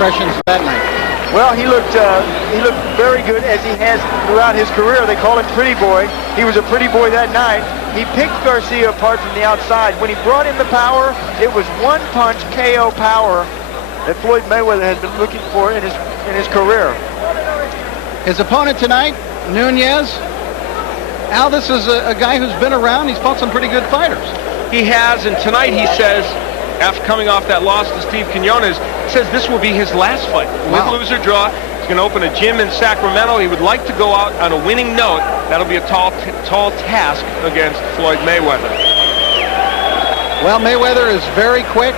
impressions that night? Well, he looked very good, as he has throughout his career. They call him Pretty Boy. He was a pretty boy that night. He picked Garcia apart from the outside. When he brought in the power, it was one punch KO power that Floyd Mayweather has been looking for in his career. His opponent tonight, Nunez. Al, this is a guy who's been around. He's fought some pretty good fighters. He has, and tonight he says, after coming off that loss to Steve Quinones, says this will be his last fight. Wow. Win, lose, or draw. He's going to open a gym in Sacramento. He would like to go out on a winning note. That'll be a tall task against Floyd Mayweather. Well, Mayweather is very quick,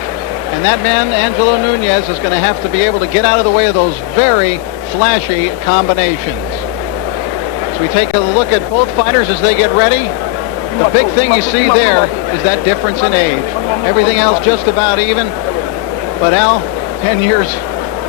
and that man, Angelo Nunez, is going to have to be able to get out of the way of those very flashy combinations. So we take a look at both fighters as they get ready. The big thing you see there is that difference in age. Everything else just about even. But Al, 10 years,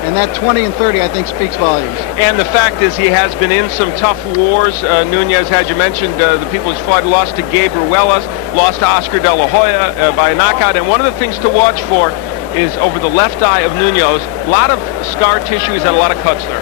and that 20 and 30, I think, speaks volumes. And the fact is he has been in some tough wars. Nunez, as you mentioned, the people he's fought, lost to Gabe Ruelas, lost to Oscar De La Hoya by a knockout. And one of the things to watch for is over the left eye of Nunez. A lot of scar tissue. He's had a lot of cuts there.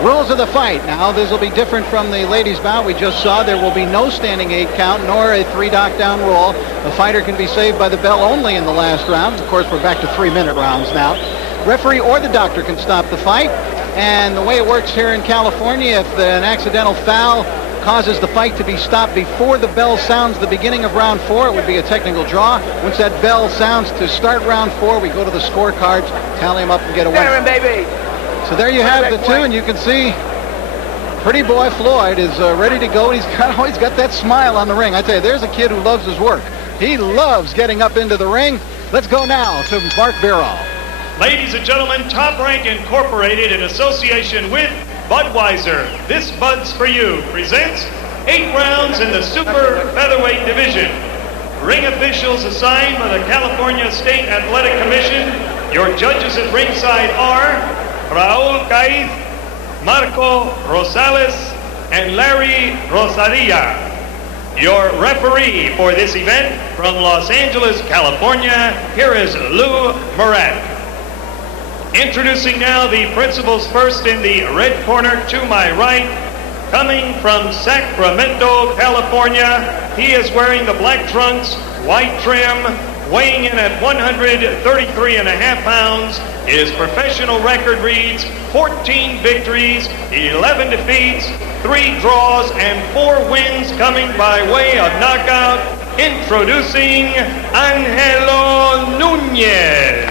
Rules of the fight. Now, this will be different from the ladies' bout we just saw. There will be no standing 8 count, nor a 3 knockdown rule. A fighter can be saved by the bell only in the last round. Of course, we're back to 3-minute rounds now. Referee or the doctor can stop the fight. And the way it works here in California, if an accidental foul causes the fight to be stopped before the bell sounds the beginning of round 4, it would be a technical draw. Once that bell sounds to start round 4, we go to the scorecards, tally them up, and get a winner. Baby. So there you have the two, and you can see Pretty Boy Floyd is ready to go. He's always got that smile on the ring. I tell you, there's a kid who loves his work. He loves getting up into the ring. Let's go now to Mark Birol. Ladies and gentlemen, Top Rank Incorporated, in association with Budweiser, This Bud's For You, presents 8 rounds in the super featherweight division. Ring officials assigned by the California State Athletic Commission. Your judges at ringside are Raul Caiz, Marco Rosales, and Larry Rosaria. Your referee for this event from Los Angeles, California, here is Lou Murat. Introducing now the principals first in the red corner to my right. Coming from Sacramento, California, he is wearing the black trunks, white trim, weighing in at 133.5 pounds. His professional record reads 14 victories, 11 defeats, 3 draws, and 4 wins coming by way of knockout. Introducing Angelo Nunez.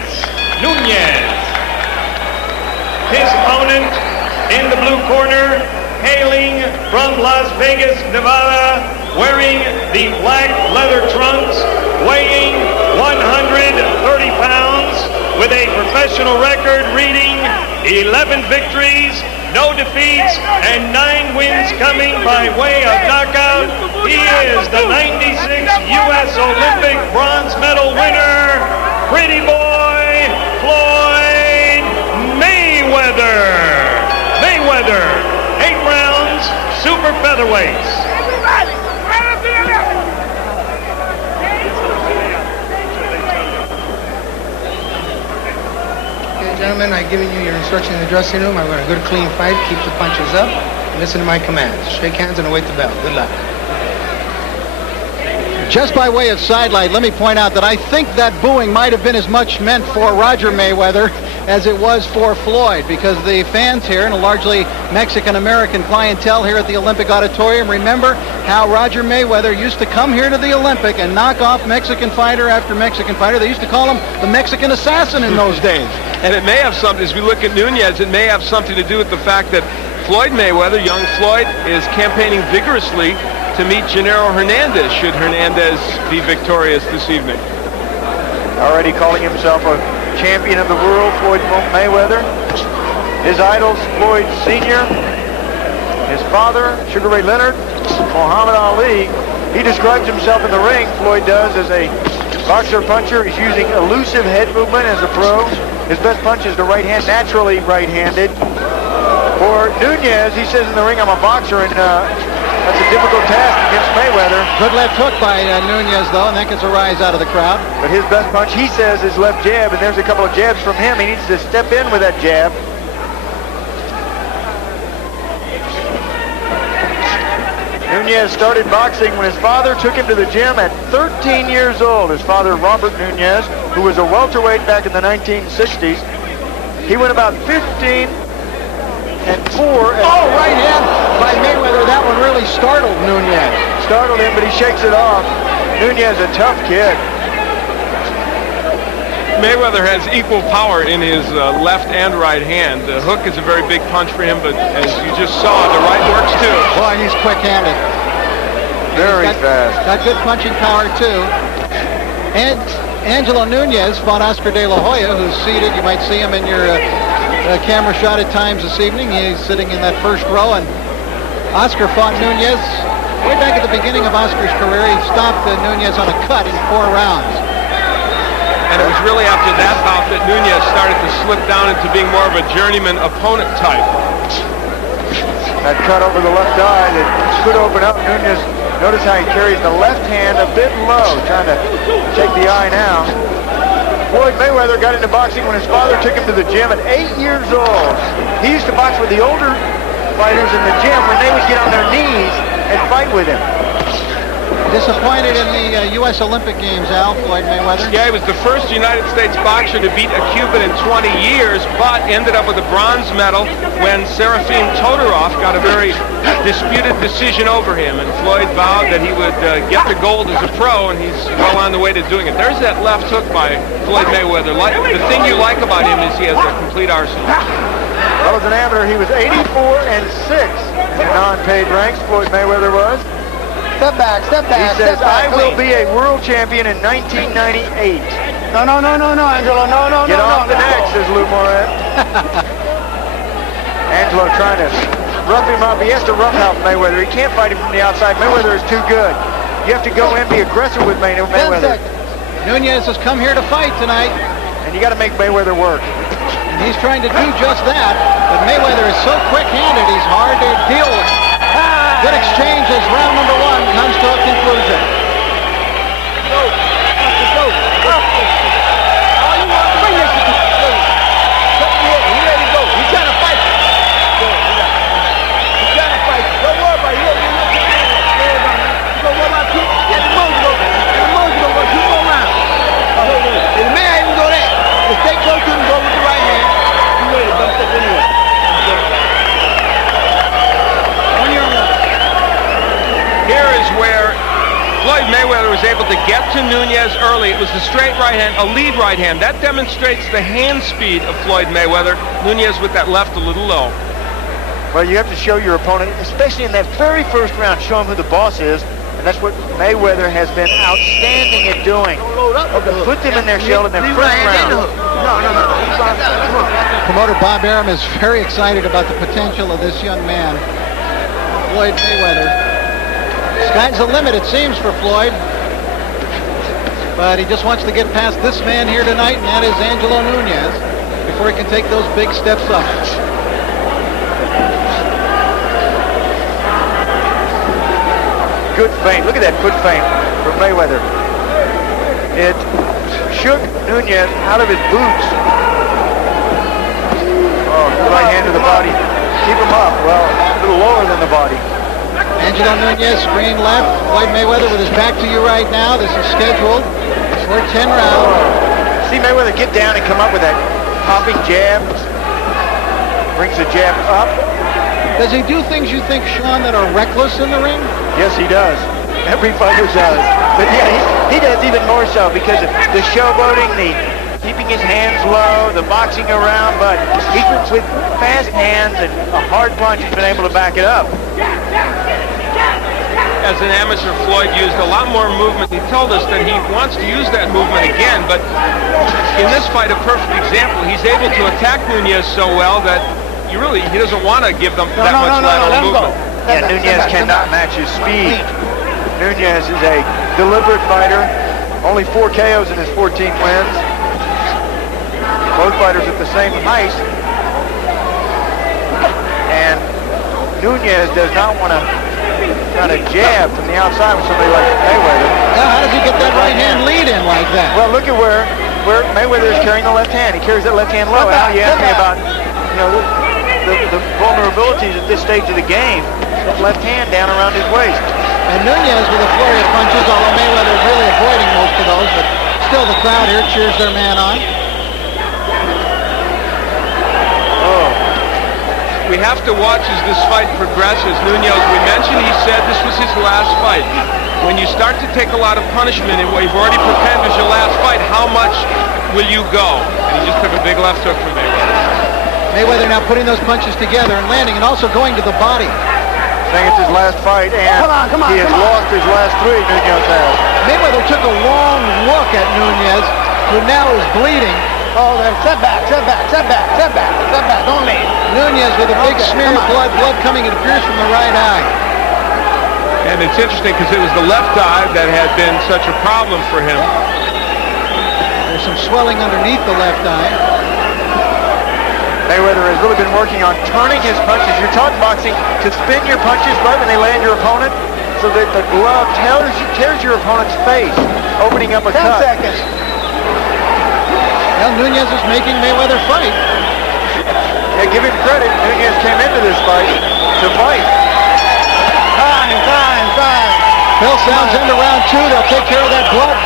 His opponent in the blue corner, hailing from Las Vegas, Nevada, wearing the black leather trunks, weighing 130 pounds, with a professional record reading 11 victories, no defeats, and 9 wins coming by way of knockout. He is the 96 U.S. Olympic bronze medal winner, Pretty Boy Floyd Mayweather. 8 rounds, super featherweights. Gentlemen, I've given you your instruction in the dressing room. I want a good, clean fight. Keep the punches up and listen to my commands. Shake hands and await the bell. Good luck. Just by way of sidelight, let me point out that I think that booing might have been as much meant for Roger Mayweather as it was for Floyd, because the fans here, and a largely Mexican-American clientele here at the Olympic Auditorium, remember how Roger Mayweather used to come here to the Olympic and knock off Mexican fighter after Mexican fighter. They used to call him the Mexican assassin in those days. And it may have something, as we look at Nunez, it may have something to do with the fact that Floyd Mayweather, young Floyd, is campaigning vigorously to meet Gennaro Hernandez, should Hernandez be victorious this evening. Already calling himself a champion of the world, Floyd Mayweather. His idols, Floyd Sr., his father, Sugar Ray Leonard, Muhammad Ali. He describes himself in the ring, Floyd does, as a boxer puncher. He's using elusive head movement as a pro. His best punch is the right hand, naturally right-handed. For Nunez, he says in the ring, I'm a boxer, and That's a difficult task against Mayweather. Good left hook by Nunez, though, and that gets a rise out of the crowd. But his best punch, he says, is left jab, and there's a couple of jabs from him. He needs to step in with that jab. Nunez started boxing when his father took him to the gym at 13 years old. His father, Robert Nunez, who was a welterweight back in the 1960s. He went about 15-4. Right hand by Mayweather. That one really startled Nunez. Startled him, but he shakes it off. Nunez, a tough kid. Mayweather has equal power in his left and right hand. The hook is a very big punch for him, but as you just saw, the right works too. Boy, he's quick-handed. Very fast. Got good punching power, too. And Angelo Nunez fought Oscar De La Hoya, who's seated. You might see him in your camera shot at times this evening. He's sitting in that first row, and Oscar fought Nunez way back at the beginning of Oscar's career. He stopped Nunez on a cut in 4 rounds. And it was really after that bout that Nunez started to slip down into being more of a journeyman opponent type. That cut over the left eye that could open up. Nunez, notice how he carries the left hand a bit low, trying to take the eye now. Floyd Mayweather got into boxing when his father took him to the gym at 8 years old. He used to box with the older fighters in the gym when they would get on their knees and fight with him. Disappointed in the U.S. Olympic Games, Al, Floyd Mayweather. Yeah, he was the first United States boxer to beat a Cuban in 20 years, but ended up with a bronze medal when Serafim Todorov got a very disputed decision over him. And Floyd vowed that he would get the gold as a pro, and he's well on the way to doing it. There's that left hook by Floyd Mayweather. The thing you like about him is he has a complete arsenal. Well, as an amateur, he was 84-6 in the non-paid ranks. Floyd Mayweather was. Step back, He says, I will be a world champion in 1998. No, Angelo, no. Get off the neck, says Lou Moret. Angelo trying to rough him up. He has to roughhouse Mayweather. He can't fight him from the outside. Mayweather is too good. You have to go in and be aggressive with Mayweather. Nunez has come here to fight tonight. And you got to make Mayweather work. And he's trying to do just that. But Mayweather is so quick-handed, he's hard to deal with. Good exchange as round number 1 comes to a conclusion. Here is where Floyd Mayweather was able to get to Nunez early. It was the straight right hand, a lead right hand. That demonstrates the hand speed of Floyd Mayweather. Nunez with that left a little low. Well, you have to show your opponent, especially in that very first round, show him who the boss is. And that's what Mayweather has been outstanding at doing. Put them in their shell in their first round. Promoter Bob Arum is very excited about the potential of this young man, Floyd Mayweather. Sky's the limit, it seems, for Floyd. But he just wants to get past this man here tonight, and that is Angelo Nunez, before he can take those big steps up. Good feint. Look at that good feint from Mayweather. It shook Nunez out of his boots. Oh, right hand to the body. Keep him up. Well, a little lower than the body. Angelo Nunez, screen left. Floyd Mayweather with his back to you right now. This is scheduled for 10 rounds. See Mayweather get down and come up with that popping jab. Brings the jab up. Does he do things you think, Sean, that are reckless in the ring? Yes, he does. Every fighter does. But yeah, he does even more so because of the showboating, the keeping his hands low, the boxing around, but he with fast hands and a hard punch, he's been able to back it up. As an amateur, Floyd used a lot more movement. He told us that he wants to use that movement again, but in this fight, a perfect example. He's able to attack Nunez so well that he doesn't want to give them that much lateral movement. Yeah, Nunez cannot match his speed. Nunez is a deliberate fighter. Only 4 KOs in his 14 wins. Both fighters at the same height. And Nunez does not want to kind of jab from the outside with somebody like Mayweather. Now, how does he get that right hand lead in like that? Well, look at where Mayweather is carrying the left hand. He carries that left hand low. Now you ask me about, the vulnerabilities at this stage of the game. That left hand down around his waist. And Nunez with a flurry of punches, although Mayweather is really avoiding most of those, but still the crowd here cheers their man on. We have to watch as this fight progresses. Nunez, we mentioned, he said this was his last fight. When you start to take a lot of punishment and what you've already prepared as your last fight, how much will you go? And he just took a big left hook from Mayweather. Mayweather now putting those punches together and landing and also going to the body. Saying it's his last fight, and he has lost his last 3, Nunez has. Mayweather took a long look at Nunez, who now is bleeding. Oh, then setback. Don't leave. Nunez with a big smear of blood coming, it appears, from the right eye. And it's interesting because it was the left eye that had been such a problem for him. There's some swelling underneath the left eye. Mayweather has really been working on turning his punches. You're taught in boxing to spin your punches right when they land your opponent so that the glove tears your opponent's face, opening up a cut. 10 seconds. Well, Nunez is making Mayweather fight. Yeah, give him credit. Nunez came into this fight to fight. Time. Bill sounds into round 2. They'll take care of that blood.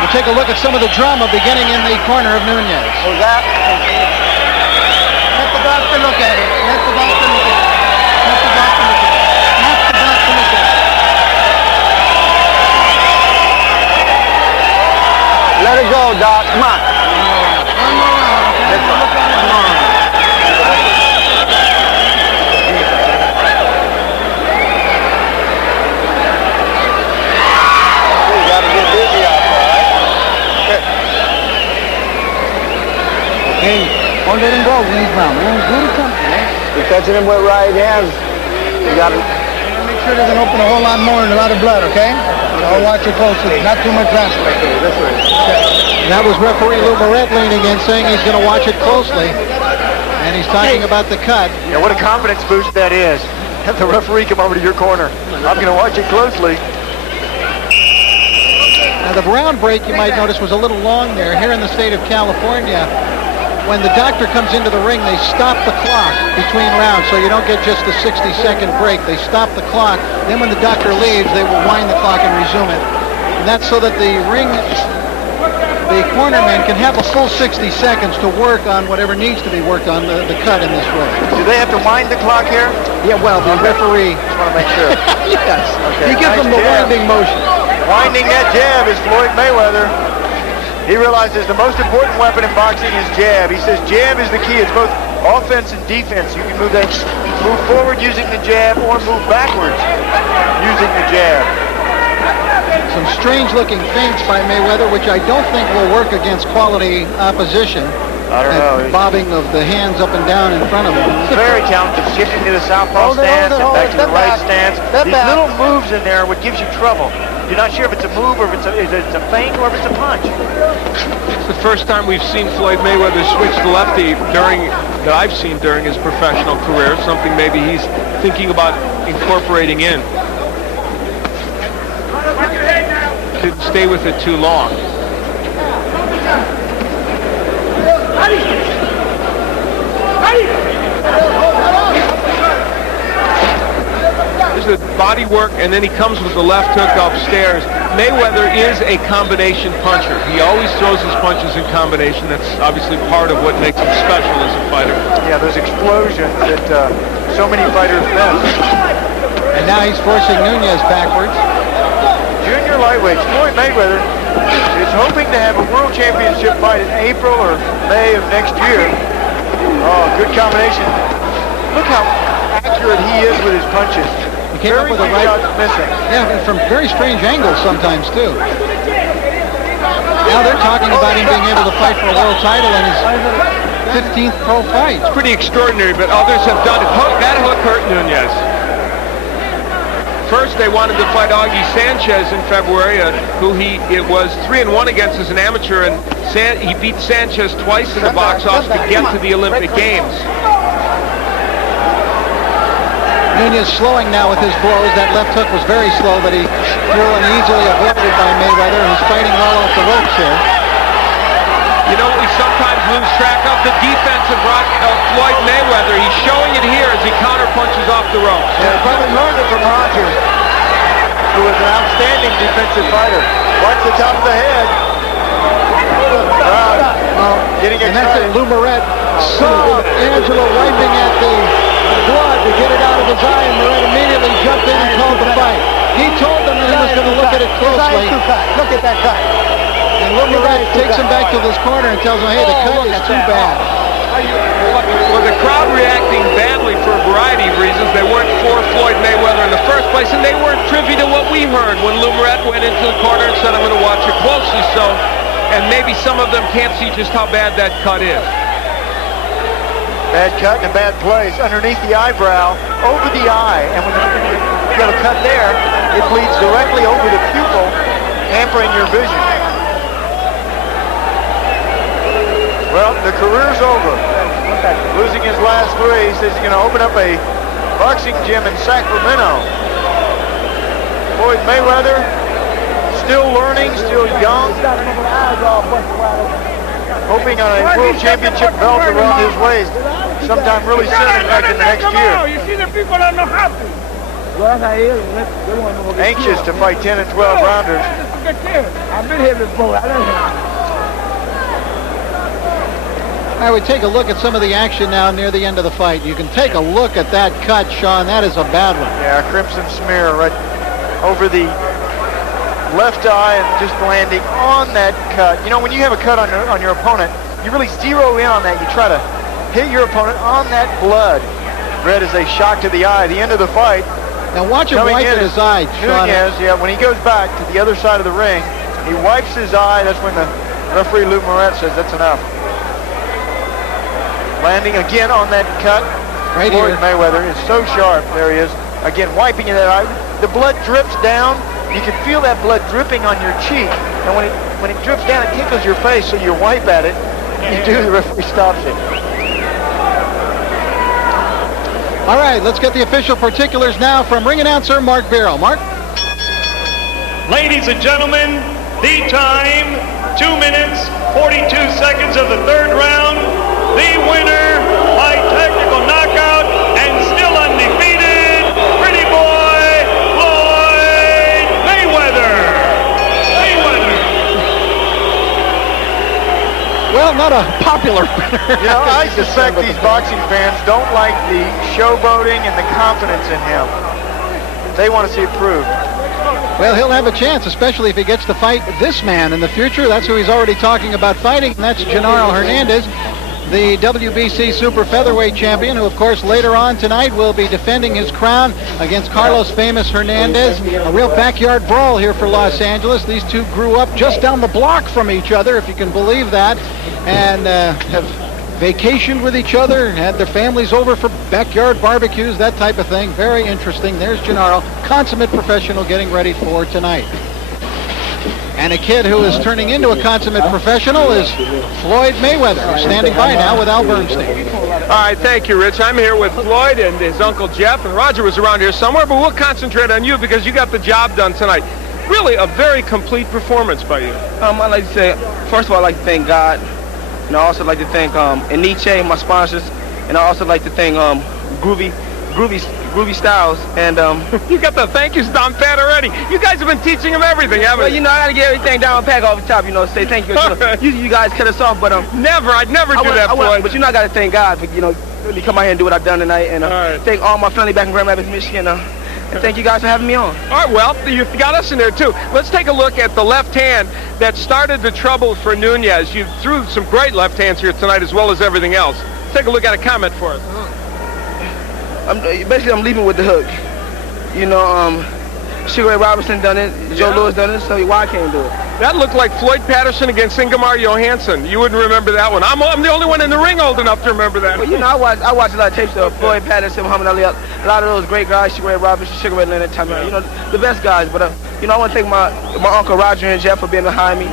We'll take a look at some of the drama beginning in the corner of Nunez. Was that? Let the doctor look at it. Let the doctor look at it. Let it go, Doc. Come on. One more round. Okay? Look at it. One more round. Hey, don't let him go in these rounds, man. Do the something, man. You're touching him with right hands. You gotta make sure doesn't open a whole lot more and a lot of blood, okay? So watch it closely. Not too much transfer. Okay, this way. And that was referee Lou Barrett leaning in, saying he's going to watch it closely. And he's talking about the cut. Yeah, what a confidence boost that is. Have the referee come over to your corner. I'm going to watch it closely. Now, the round break, you might notice, was a little long there. Here in the state of California, when the doctor comes into the ring, they stop the clock between rounds, so you don't get just a 60-second break. They stop the clock. Then when the doctor leaves, they will wind the clock and resume it. And that's so that the cornerman can have a full 60 seconds to work on whatever needs to be worked on, the cut in this way. Do they have to wind the clock here? Yeah, well, the referee... Just want to make sure. Yes. Okay, He gives them the winding motion. Winding that jab is Floyd Mayweather. He realizes the most important weapon in boxing is jab. He says jab is the key. It's both offense and defense. You can move forward using the jab or move backwards using the jab. Some strange-looking feints by Mayweather, which I don't think will work against quality opposition. I don't know. Bobbing of the hands up and down in front of him. He's very talented, shifting to the southpaw stance and back to the right stance. These little moves in there are what gives you trouble. You're not sure if it's a move or if it's a feint or if it's a punch. It's the first time we've seen Floyd Mayweather switch to lefty that I've seen during his professional career, something maybe he's thinking about incorporating in. Didn't stay with it too long. There's the body work, and then he comes with the left hook upstairs. Mayweather is a combination puncher. He always throws his punches in combination. That's obviously part of what makes him special as a fighter. Yeah, those explosions that so many fighters miss. And now he's forcing Nunez backwards. Junior lightweights, Floyd Mayweather is hoping to have a world championship fight in April or May of next year. Oh, good combination. Look how accurate he is with his punches. He came up with a right... missing. Yeah, from very strange angles sometimes, too. Now they're talking about him being able to fight for a world title in his 15th pro fight. It's pretty extraordinary, but others have done it. That hook hurt Nunez. First, they wanted to fight Augie Sanchez in February, who it was 3-1 against as an amateur, and he beat Sanchez twice in the box office to get to the Olympic Games. Nunez slowing now with his blows. That left hook was very slow, but he threw and easily avoided by Mayweather, who's fighting well off the ropes here. You know what we sometimes lose track of? The defense of Floyd Mayweather. He's showing it here as he counterpunches off the ropes. Yeah, he probably learned it from Roger, who was an outstanding defensive fighter. Watch the top of the head. Getting And that's it. excited. Lou Moret saw Angelo wiping at the blood to get it out of his eye, and Moret immediately jumped in and called the fight. He told them that he was going to look at it closely. Look at that cut. And Lou Moret takes him back to this corner and tells him, hey, the cut is too bad. Well, the crowd reacting badly for a variety of reasons. They weren't for Floyd Mayweather in the first place, and they weren't privy to what we heard when Lou Moret went into the corner and said, I'm going to watch it closely. So, and maybe some of them can't see just how bad that cut is. Bad cut in a bad place, underneath the eyebrow, over the eye, and when you got a cut there, it bleeds directly over the pupil, hampering your vision. Well, the career's over. Losing his last three, he says he's going to open up a boxing gym in Sacramento. Floyd Mayweather, still learning, still young, hoping on a world championship belt around his waist sometime really soon, in fact, in the next year. You see the people that know how to. Anxious to fight 10 and 12 rounders. I've been here before. I would take a look at some of the action now near the end of the fight. You can take a look at that cut, Sean. That is a bad one. Yeah, crimson smear right over the left eye and just landing on that cut. You know, when you have a cut on your opponent, you really zero in on that. You try to hit your opponent on that blood. Red is a shock to the eye. The end of the fight. Now watch him wipe at his eye, Sean. Nunez, yeah, when he goes back to the other side of the ring, he wipes his eye. That's when the referee Lou Moret says that's enough. Landing again on that cut. Right Floyd here. Mayweather is so sharp. There he is. Again, wiping that eye. The blood drips down. You can feel that blood dripping on your cheek. And when it drips down, it tickles your face, so you wipe at it. You do, the referee stops it. All right, let's get the official particulars now from ring announcer Mark Barrow. Mark? Ladies and gentlemen, the time, 2 minutes, 42 seconds of the third round. The winner by technical knockout and still undefeated, pretty boy, Floyd Mayweather. Well, not a popular winner. You know, I suspect these boxing fans don't like the showboating and the confidence in him. They want to see it proved. Well, he'll have a chance, especially if he gets to fight this man in the future. That's who he's already talking about fighting, and that's Genaro Hernandez, the WBC Super Featherweight champion, who, of course, later on tonight will be defending his crown against Carlos Famous Hernandez. A real backyard brawl here for Los Angeles. These two grew up just down the block from each other, if you can believe that, and have vacationed with each other, had their families over for backyard barbecues, that type of thing. Very interesting. There's Genaro, consummate professional, getting ready for tonight. And a kid who is turning into a consummate professional is Floyd Mayweather, who's standing by now with Al Bernstein. All right, thank you, Rich. I'm here with Floyd and his uncle Jeff, and Roger was around here somewhere, but we'll concentrate on you because you got the job done tonight. Really a very complete performance by you. I'd like to say, first of all, I'd like to thank God. And I also like to thank Eniche, my sponsors, and I also like to thank Groovy Styles. And You got the thank yous down pat already. You guys have been teaching him everything, haven't well, you? you know, I gotta get everything down pack off the top. You know, say thank you. Usually you guys cut us off, but Never, I'd never do that, Floyd. But you know, I gotta thank God for really come out here and do what I've done tonight, and right. thank all my family back in Grand Rapids, Michigan. And thank you guys for having me on. All right, well, you've got us in there, too. Let's take a look at the left hand that started the troubles for Nunez. You threw some great left hands here tonight as well as everything else. Take a look at a comment for us. I'm leaving with the hook. You know, Sugar Ray Robinson done it, Joe Louis done it, so why I can't do it? That looked like Floyd Patterson against Ingemar Johansson. You wouldn't remember that one. I'm the only one in the ring old enough to remember that. Well, you know, I watch a lot of tapes of Floyd Patterson, Muhammad Ali, a lot of those great guys, Sugar Ray Robinson, Sugar Ray Leonard, you know, the best guys. But, you know, I want to thank my uncle Roger and Jeff for being behind me.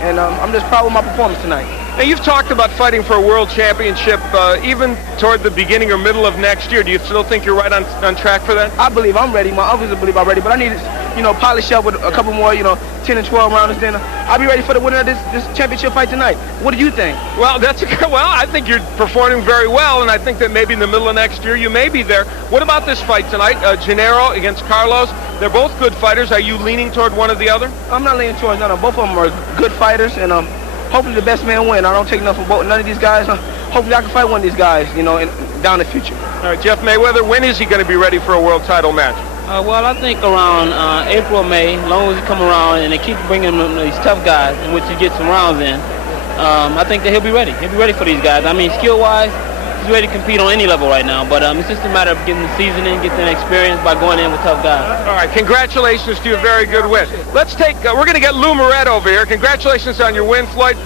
And I'm just proud of my performance tonight. Now, you've talked about fighting for a world championship even toward the beginning or middle of next year. Do you still think you're right on track for that? I believe I'm ready. My uncles believe I'm ready, but I need to, polish up with a couple more, 10 and 12 rounds. Then I'll be ready for the winner of this championship fight tonight. What do you think? Well, I think you're performing very well, and I think that maybe in the middle of next year you may be there. What about this fight tonight? Gennaro against Carlos. They're both good fighters. Are you leaning toward one or the other? I'm not leaning towards none of them. Both of them are good fighters, and hopefully the best man win. I don't take nothing from none of these guys. Hopefully I can fight one of these guys, down the future. All right, Jeff Mayweather, when is he going to be ready for a world title match? Well, I think around April or May, as long as he come around and they keep bringing him these tough guys in which he gets some rounds in, I think that he'll be ready. He'll be ready for these guys. I mean, skill-wise, he's ready to compete on any level right now, but it's just a matter of getting the seasoning, getting the experience by going in with tough guys. All right, congratulations to your very good win. We're going to get Lou Moret over here. Congratulations on your win, Floyd.